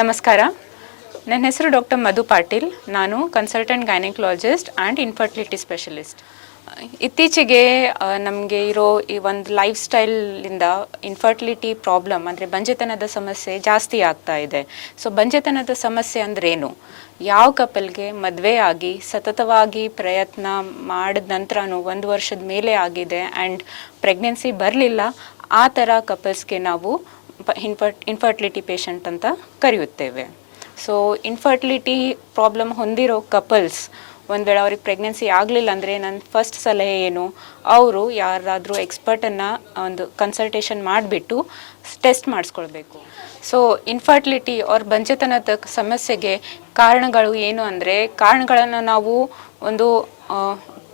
ನಮಸ್ಕಾರ. ನನ್ನ ಹೆಸರು ಡಾಕ್ಟರ್ ಮಧು ಪಾಟೀಲ್. ನಾನು consultant gynaecologist and infertility specialist ಇತ್ತೀಚೆಗೆ ನಮಗೆ ಇರೋ ಈ ಒಂದು ಲೈಫ್ ಸ್ಟೈಲಿಂದ ಇನ್ಫರ್ಟಿಲಿಟಿ ಪ್ರಾಬ್ಲಮ್ ಅಂದರೆ ಬಂಜೆತನದ ಸಮಸ್ಯೆ ಜಾಸ್ತಿ ಆಗ್ತಾ ಇದೆ. ಸೊ ಬಂಜೆತನದ ಸಮಸ್ಯೆ ಅಂದ್ರೇನು? ಯಾವ ಕಪಲ್ಗೆ ಮದುವೆ ಆಗಿ ಸತತವಾಗಿ ಪ್ರಯತ್ನ ಮಾಡಿದ ನಂತರನೂ ಒಂದು ವರ್ಷದ ಮೇಲೆ ಆಗಿದೆ ಆ್ಯಂಡ್ ಪ್ರೆಗ್ನೆನ್ಸಿ ಬರಲಿಲ್ಲ, ಆ ಥರ ಕಪಲ್ಸ್ಗೆ ನಾವು ಇನ್ಫರ್ಟ್ ಇನ್ಫರ್ಟಿಲಿಟಿ ಪೇಷಂಟ್ ಅಂತ ಕರೆಯುತ್ತೇವೆ. ಸೊ ಇನ್ಫರ್ಟಿಲಿಟಿ ಪ್ರಾಬ್ಲಮ್ ಹೊಂದಿರೋ ಕಪಲ್ಸ್ ಒಂದು ವೇಳೆ ಅವ್ರಿಗೆ ಪ್ರೆಗ್ನೆನ್ಸಿ ಆಗಲಿಲ್ಲ ಅಂದರೆ ನನ್ನ ಫಸ್ಟ್ ಸಲಹೆ ಏನು? ಅವರು ಯಾರಾದರೂ ಎಕ್ಸ್ಪರ್ಟನ್ನು ಒಂದು ಕನ್ಸಲ್ಟೇಷನ್ ಮಾಡಿಬಿಟ್ಟು ಟೆಸ್ಟ್ ಮಾಡಿಸ್ಕೊಳ್ಬೇಕು. ಸೊ ಇನ್ಫರ್ಟಿಲಿಟಿ ಅವ್ರ ಬಂಜೆತನದ ಸಮಸ್ಯೆಗೆ ಕಾರಣಗಳು ಏನು ಅಂದರೆ, ಕಾರಣಗಳನ್ನು ನಾವು ಒಂದು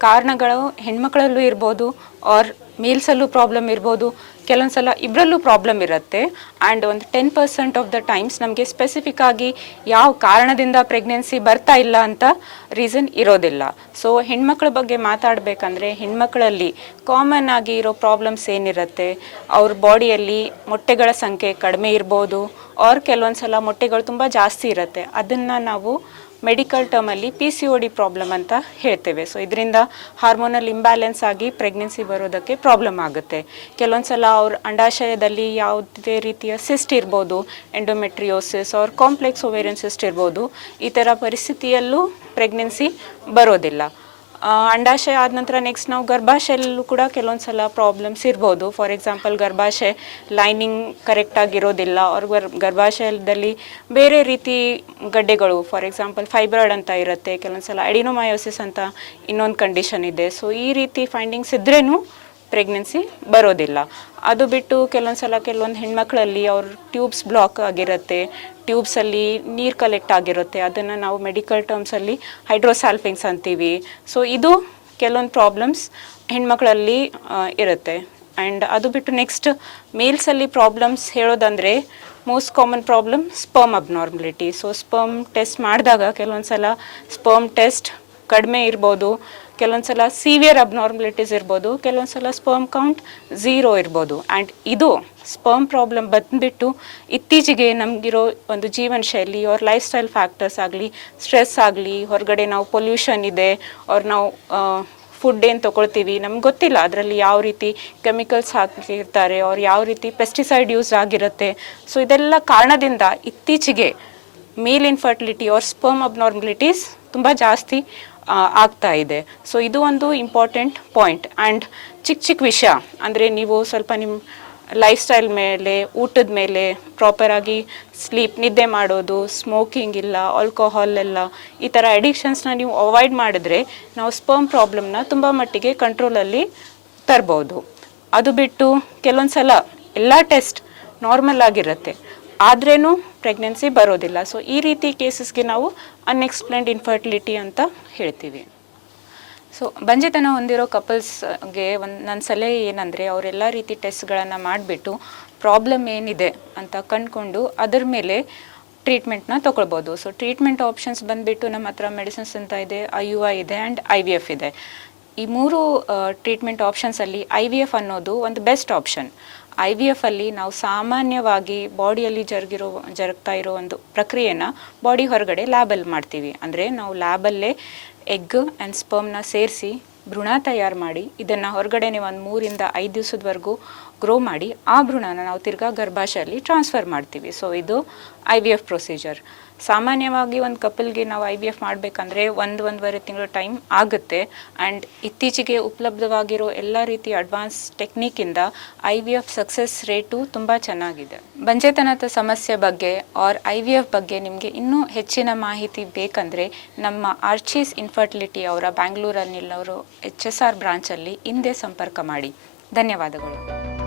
ಕಾರಣಗಳು ಹೆಣ್ಮಕ್ಳಲ್ಲೂ ಇರ್ಬೋದು ಆರ್ ಮೇಲ್ಸಲ್ಲೂ ಪ್ರಾಬ್ಲಮ್ ಇರ್ಬೋದು, ಕೆಲವೊಂದು ಸಲ ಇಬ್ಬರಲ್ಲೂ ಪ್ರಾಬ್ಲಮ್ ಇರುತ್ತೆ. ಆ್ಯಂಡ್ ಒಂದು ten percent of the times ನಮಗೆ ಸ್ಪೆಸಿಫಿಕ್ ಆಗಿ ಯಾವ ಕಾರಣದಿಂದ ಪ್ರೆಗ್ನೆನ್ಸಿ ಬರ್ತಾ ಇಲ್ಲ ಅಂತ ರೀಸನ್ ಇರೋದಿಲ್ಲ. ಸೊ ಹೆಣ್ಮಕ್ಳ ಬಗ್ಗೆ ಮಾತಾಡಬೇಕಂದ್ರೆ ಹೆಣ್ಮಕ್ಳಲ್ಲಿ ಕಾಮನ್ ಆಗಿ ಇರೋ ಪ್ರಾಬ್ಲಮ್ಸ್ ಏನಿರುತ್ತೆ? ಅವ್ರ ಬಾಡಿಯಲ್ಲಿ ಮೊಟ್ಟೆಗಳ ಸಂಖ್ಯೆ ಕಡಿಮೆ ಇರ್ಬೋದು ಆರ್ ಕೆಲವೊಂದು ಸಲ ಮೊಟ್ಟೆಗಳು ತುಂಬ ಜಾಸ್ತಿ ಇರುತ್ತೆ. ಅದನ್ನು ನಾವು medical ಟರ್ಮಲ್ಲಿ P C O D problem ಅಂತ ಹೇಳ್ತೇವೆ. ಸೊ ಇದರಿಂದ ಹಾರ್ಮೋನಲ್ ಇಂಬ್ಯಾಲೆನ್ಸ್ ಆಗಿ ಪ್ರೆಗ್ನೆನ್ಸಿ ಬರೋದಕ್ಕೆ ಪ್ರಾಬ್ಲಮ್ ಆಗುತ್ತೆ. ಕೆಲವೊಂದು ಸಲ ಅವ್ರ ಅಂಡಾಶಯದಲ್ಲಿ ಯಾವುದೇ ರೀತಿಯ ಸಿಸ್ಟ್ ಇರ್ಬೋದು ಎಂಡೋಮೆಟ್ರಿಯೋಸಿಸ್ ಅವ್ರ ಕಾಂಪ್ಲೆಕ್ಸ್ ಒವೇರಿಯನ್ ಸಿಸ್ಟ್ ಇರ್ಬೋದು, ಈ ಥರ ಪರಿಸ್ಥಿತಿಯಲ್ಲೂ ಪ್ರೆಗ್ನೆನ್ಸಿ ಬರೋದಿಲ್ಲ. ಅಂಡಾಶಯ ಆದ ನಂತರ ನೆಕ್ಸ್ಟ್ ನಾವು ಗರ್ಭಾಶಯಲ್ಲೂ ಕೂಡ ಕೆಲವೊಂದು ಸಲ ಪ್ರಾಬ್ಲಮ್ಸ್ ಇರ್ಬೋದು. ಫಾರ್ ಎಕ್ಸಾಂಪಲ್ ಗರ್ಭಾಶಯ ಲೈನಿಂಗ್ ಕರೆಕ್ಟಾಗಿರೋದಿಲ್ಲ ಅವ್ರ ಗರ್, ಗರ್ಭಾಶಯದಲ್ಲಿ ಬೇರೆ ರೀತಿ ಗಡ್ಡೆಗಳು ಫಾರ್ ಎಕ್ಸಾಂಪಲ್ ಫೈಬ್ರಾಯ್ಡ್ ಅಂತ ಇರುತ್ತೆ, ಕೆಲವೊಂದು ಸಲ ಅಡಿನೋಮಯೋಸಿಸ್ ಅಂತ ಇನ್ನೊಂದು ಕಂಡೀಷನ್ ಇದೆ. ಸೊ ಈ ರೀತಿ ಫೈಂಡಿಂಗ್ಸ್ ಇದ್ರೇನು ಪ್ರೆಗ್ನೆನ್ಸಿ ಬರೋದಿಲ್ಲ. ಅದು ಬಿಟ್ಟು ಕೆಲವೊಂದು ಸಲ ಕೆಲವೊಂದು ಹೆಣ್ಮಕ್ಳಲ್ಲಿ ಅವ್ರ ಟ್ಯೂಬ್ಸ್ ಬ್ಲಾಕ್ ಆಗಿರುತ್ತೆ ಟ್ಯೂಬ್ಸಲ್ಲಿ ನೀರು ಕಲೆಕ್ಟ್ ಆಗಿರುತ್ತೆ, ಅದನ್ನು ನಾವು ಮೆಡಿಕಲ್ ಟರ್ಮ್ಸಲ್ಲಿ ಹೈಡ್ರೋಸಾಲ್ಫಿಂಗ್ಸ್ ಅಂತೀವಿ. ಸೊ ಇದು ಕೆಲವೊಂದು ಪ್ರಾಬ್ಲಮ್ಸ್ ಹೆಣ್ಮಕ್ಳಲ್ಲಿ ಇರುತ್ತೆ. ಆ್ಯಂಡ್ ಅದು ಬಿಟ್ಟು ನೆಕ್ಸ್ಟ್ ಮೇಲ್ಸಲ್ಲಿ problems ಹೇಳೋದಂದರೆ most common problem sperm abnormality so sperm test ಮಾಡಿದಾಗ ಕೆಲವೊಂದು ಸಲ ಸ್ಪರ್ಮ್ ಟೆಸ್ಟ್ ಕಡಿಮೆ ಇರ್ಬೋದು. ಕೆಲವೊಂದು ಸಲ ಸಿವಿಯರ್ ಅಬ್ನಾರ್ಮಲಿಟೀಸ್ ಇರ್ಬೋದು, ಕೆಲವೊಂದ್ಸಲ ಸ್ಪರ್ಮ್ ಕೌಂಟ್ ಝೀರೋ ಇರ್ಬೋದು. ಆ್ಯಂಡ್ ಇದು ಸ್ಪರ್ಮ್ ಪ್ರಾಬ್ಲಮ್ ಬಂದುಬಿಟ್ಟು ಇತ್ತೀಚೆಗೆ ನಮಗಿರೋ ಒಂದು ಜೀವನ ಶೈಲಿ ಅವ್ರ ಲೈಫ್ ಸ್ಟೈಲ್ ಫ್ಯಾಕ್ಟರ್ಸ್ ಆಗಲಿ ಸ್ಟ್ರೆಸ್ ಆಗಲಿ, ಹೊರಗಡೆ ನಾವು ಪೊಲ್ಯೂಷನ್ ಇದೆ ಅವ್ರು ನಾವು ಫುಡ್ ಏನು ತೊಗೊಳ್ತೀವಿ, ನಮ್ಗೆ ಗೊತ್ತಿಲ್ಲ ಅದರಲ್ಲಿ ಯಾವ ರೀತಿ ಕೆಮಿಕಲ್ಸ್ ಹಾಕಿರ್ತಾರೆ ಅವ್ರು ಯಾವ ರೀತಿ ಪೆಸ್ಟಿಸೈಡ್ ಯೂಸ್ ಆಗಿರುತ್ತೆ. ಸೊ ಇದೆಲ್ಲ ಕಾರಣದಿಂದ ಇತ್ತೀಚೆಗೆ ಮೇಲ್ ಇನ್ಫರ್ಟಿಲಿಟಿ ಅವ್ರ ಸ್ಪರ್ಮ್ ಅಬ್ನಾರ್ಮಲಿಟೀಸ್ ತುಂಬ ಜಾಸ್ತಿ ಆಗ್ತಾ ಇದೆ. ಸೊ ಇದು ಒಂದು ಇಂಪಾರ್ಟೆಂಟ್ ಪಾಯಿಂಟ್ ಆ್ಯಂಡ್ ಚಿಕ್ಕ ಚಿಕ್ಕ ವಿಷಯ, ಅಂದರೆ ನೀವು ಸ್ವಲ್ಪ ನಿಮ್ಮ ಲೈಫ್ ಸ್ಟೈಲ್ ಮೇಲೆ, ಊಟದ ಮೇಲೆ ಪ್ರಾಪರಾಗಿ ಸ್ಲೀಪ್ ನಿದ್ದೆ ಮಾಡೋದು ಸ್ಮೋಕಿಂಗ್ ಇಲ್ಲ ಆಲ್ಕೋಹಾಲ್ ಎಲ್ಲ, ಈ ಥರ ಅಡಿಕ್ಷನ್ಸ್ನ ನೀವು ಅವಾಯ್ಡ್ ಮಾಡಿದ್ರೆ ನಾವು ಸ್ಪರ್ಮ್ ಪ್ರಾಬ್ಲಮ್ನ ತುಂಬ ಮಟ್ಟಿಗೆ ಕಂಟ್ರೋಲಲ್ಲಿ ತರ್ಬೋದು. ಅದು ಬಿಟ್ಟು ಕೆಲವೊಂದು ಸಲ ಎಲ್ಲ ಟೆಸ್ಟ್ ನಾರ್ಮಲ್ ಆಗಿರುತ್ತೆ. ಆದ್ರೇನು ಪ್ರೆಗ್ನೆನ್ಸಿ ಬರೋದಿಲ್ಲ. ಸೊ ಈ ರೀತಿ ಕೇಸಸ್ಗೆ ನಾವು ಅನ್ಎಕ್ಸ್ಪ್ಲೇನ್ಡ್ ಇನ್ಫರ್ಟಿಲಿಟಿ ಅಂತ ಹೇಳ್ತೀವಿ. ಸೊ ಬಂಜೆತನ ಹೊಂದಿರೋ ಕಪಲ್ಸ್ಗೆ ಒಂದು ನನ್ನ ಸಲಹೆ ಏನಂದರೆ ಅವರೆಲ್ಲ ರೀತಿ ಟೆಸ್ಟ್ಗಳನ್ನು ಮಾಡಿಬಿಟ್ಟು ಪ್ರಾಬ್ಲಮ್ ಏನಿದೆ ಅಂತ ಕಂಡುಕೊಂಡು ಅದರ ಮೇಲೆ ಟ್ರೀಟ್ಮೆಂಟ್ನ ತೊಗೊಳ್ಬೋದು. ಸೊ ಟ್ರೀಟ್ಮೆಂಟ್ ಆಪ್ಷನ್ಸ್ ಬಂದುಬಿಟ್ಟು ನಮ್ಮ ಹತ್ರ ಮೆಡಿಸಿನ್ಸ್ ಅಂತ ಇದೆ ಐ ಯು ಐ ಇದೆ ಆ್ಯಂಡ್ ಐ ವಿ ಎಫ್ ಇದೆ. ಈ ಮೂರು ಟ್ರೀಟ್ಮೆಂಟ್ ಆಪ್ಷನ್ಸಲ್ಲಿ ಐ ವಿ ಎಫ್ ಅನ್ನೋದು ಒಂದು best option I V F ಅಲ್ಲಿ ನಾವು ಸಾಮಾನ್ಯವಾಗಿ ಬಾಡಿಯಲ್ಲಿ ಜರುಗಿರೋ, ಜರುಗ್ತಾ ಇರೋ ಒಂದು ಪ್ರಕ್ರಿಯೆನ ಬಾಡಿ ಹೊರಗಡೆ ಲ್ಯಾಬಲ್ಲಿ ಮಾಡ್ತೀವಿ. ಅಂದರೆ ನಾವು ಲ್ಯಾಬಲ್ಲೇ ಎಗ್ ಆ್ಯಂಡ್ ಸ್ಪರ್ಮ್ನ ಸೇರಿಸಿ ಭ್ರೂಣ ತಯಾರು ಮಾಡಿ, ಇದನ್ನು ಹೊರಗಡೆನೇ ಒಂದು ಮೂರಿಂದ ಐದು ದಿವಸದವರೆಗೂ ಗ್ರೋ ಮಾಡಿ, ಆ ಭ್ರೂಣನ ನಾವು ತಿರ್ಗಾ ಗರ್ಭಾಶಯಲ್ಲಿ ಟ್ರಾನ್ಸ್ಫರ್ ಮಾಡ್ತೀವಿ. ಸೊ ಇದು ಐ ವಿ ಎಫ್ ಪ್ರೊಸೀಜರ್ ಸಾಮಾನ್ಯವಾಗಿ ಒಂದು ಕಪಲ್ಗೆ ನಾವು ಐ ಬಿ ಎಫ್ ಮಾಡಬೇಕಂದ್ರೆ ಒಂದು ಒಂದೂವರೆ ತಿಂಗಳು ಟೈಮ್ ಆಗುತ್ತೆ. ಆ್ಯಂಡ್ ಇತ್ತೀಚೆಗೆ ಉಪಲಬ್ಧವಾಗಿರೋ ಎಲ್ಲ ರೀತಿಯ advance ಟೆಕ್ನಿಕ್ಕಿಂದ I V F success rate ತುಂಬ ಚೆನ್ನಾಗಿದೆ. ಬಂಜೆತನದ ಸಮಸ್ಯೆ ಬಗ್ಗೆ ಆರ್ ಐ ವಿ ಎಫ್ ಬಗ್ಗೆ ನಿಮಗೆ ಇನ್ನೂ ಹೆಚ್ಚಿನ ಮಾಹಿತಿ ಬೇಕಂದರೆ ನಮ್ಮ ಆರ್ಚೀಸ್ ಇನ್ಫರ್ಟಿಲಿಟಿ ಅವರ ಬ್ಯಾಂಗ್ಳೂರಲ್ಲಿರೋರು ಎಚ್ ಎಸ್ ಆರ್ ಬ್ರಾಂಚಲ್ಲಿ ಹಿಂದೆ ಸಂಪರ್ಕ ಮಾಡಿ. ಧನ್ಯವಾದಗಳು.